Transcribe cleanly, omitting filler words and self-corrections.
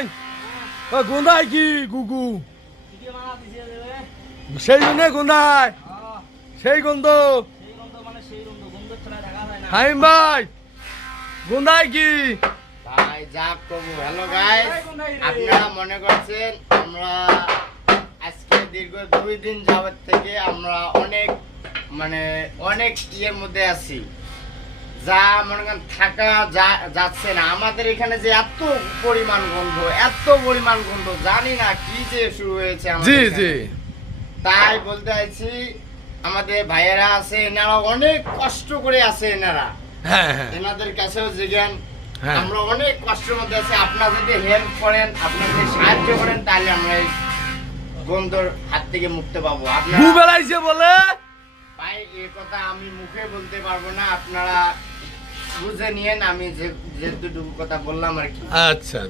নাই ও গন্ধায় কি গুগু সেই জন্য গন্ধায় সেই গন্ধ হাইম ভাই গন্ধায় কি ভাই যা করবো। হ্যালো গাইস, আপনারা মনে করছেন আমরা আজকে দীর্ঘ 2 দিন যাবত থেকে আমরা অনেক ইয়ের মধ্যে আছি, যা মনে করেন থাকা যাচ্ছে না। আমাদের এখানে যে এত পরিমাণ গন্ধ জানি না কি যে শুরু হয়েছে জি আমাদের জি এখানে। তাই বলতে চাইছি আমাদের ভাইয়েরা আছে, এনারা অনেক কষ্ট করে আছে, এনারা হ্যাঁ হ্যাঁ এনাদের কাছেও জিজ্ঞান হ্যাঁ। আমরা অনেক কষ্টের মধ্যে আছি। আপনারা যদি হেল্প করেন, আপনারা যদি সাহায্য করেন, তাহলে আমরা এই গন্ধর হাত থেকে মুক্তি পাবো। গু আপনারা বেলাইছে বলে ভাই এই কথা আমি মুখে বলতে পারবো না, আপনারা বুঝে নিয়েন। আমি যেটুকু কথা বললাম আর কি। আচ্ছা।